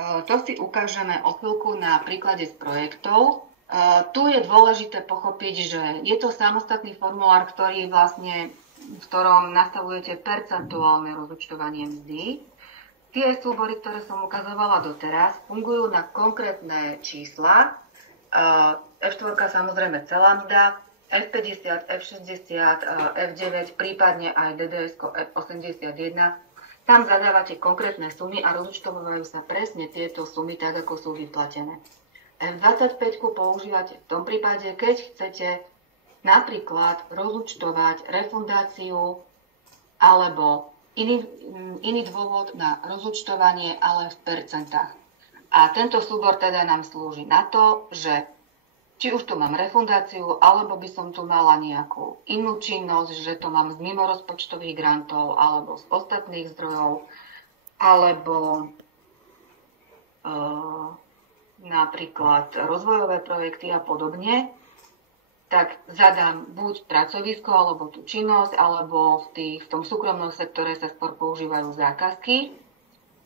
To si ukážeme o chvíľku na príklade z projektov. Tu je dôležité pochopiť, že je to samostatný formulár, v ktorom nastavujete percentuálne rozúčtovanie mzdy. Tie súbory, ktoré som ukazovala doteraz, fungujú na konkrétne čísla. F4 samozrejme celá mzda, F50, F60, F9, prípadne aj DDS F81. Tam zadávate konkrétne sumy a rozúčtovajú sa presne tieto sumy tak, ako sú vyplatené. F25 používate v tom prípade, keď chcete napríklad rozúčtovať refundáciu alebo iný dôvod na rozúčtovanie, ale v percentách. A tento súbor teda nám slúži na to, že či už tu mám refundáciu, alebo by som tu mala nejakú inú činnosť, že to mám z mimorozpočtových grantov, alebo z ostatných zdrojov, alebo napríklad rozvojové projekty a podobne, tak zadám buď pracovisko, alebo tú činnosť, alebo v tom súkromnom sektore sa skôr používajú zákazky.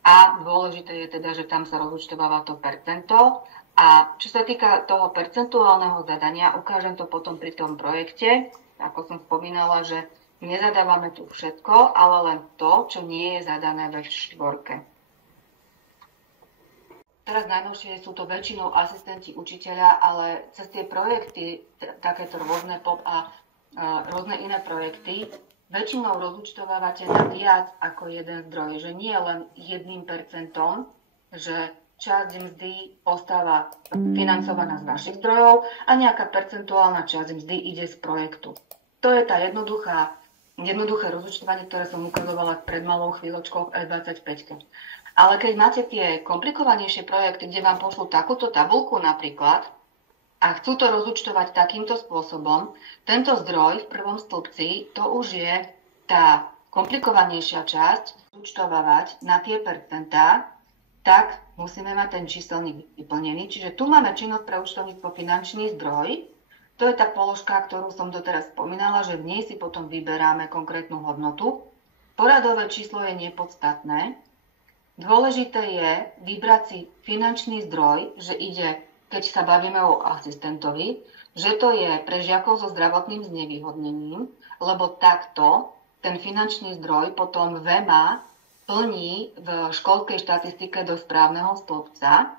A dôležité je teda, že tam sa rozúčtováva to percento. A čo sa týka toho percentuálneho zadania, ukážem to potom pri tom projekte, ako som spomínala, že nezadávame tu všetko, ale len to, čo nie je zadané ve štvorke. Teraz najnovšie sú to väčšinou asistenti učiteľa, ale cez tie projekty, takéto rôzne POP a rôzne iné projekty, väčšinou rozúčtovávate na viac ako jeden zdroj, že nie len 1%, že časť mzdy ostáva financovaná z vašich zdrojov a nejaká percentuálna časť mzdy ide z projektu. To je tá jednoduché rozúčtovanie, ktoré som ukazovala pred malou chvíľočkou v E25. Ale keď máte tie komplikovanejšie projekty, kde vám pošlú takúto tabuľku napríklad a chcú to rozúčtovať takýmto spôsobom, tento zdroj v prvom stĺpci, to už je tá komplikovanejšia časť, rozúčtovávať na tie percentá, tak musíme mať ten číselník vyplnený. Čiže tu máme činnosť pre účtovníctvo finančný zdroj. To je tá položka, ktorú som doteraz spomínala, že v nej si potom vyberáme konkrétnu hodnotu. Poradové číslo je nepodstatné. Dôležité je vybrať si finančný zdroj, že ide, keď sa bavíme o asistentovi, že to je pre žiakov so zdravotným znevýhodnením, lebo takto ten finančný zdroj potom VEMA plní v školskej štatistike do správneho stĺpca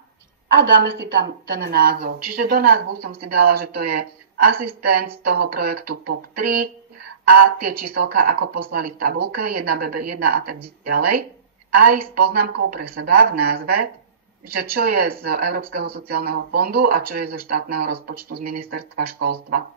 a dáme si tam ten názov. Čiže do názvu som si dala, že to je asistent z toho projektu POP3 a tie číselka, ako poslali v tabuľke, 1BB1 a tak ďalej. Aj s poznámkou pre seba v názve, že čo je z Európskeho sociálneho fondu a čo je zo štátneho rozpočtu z ministerstva školstva.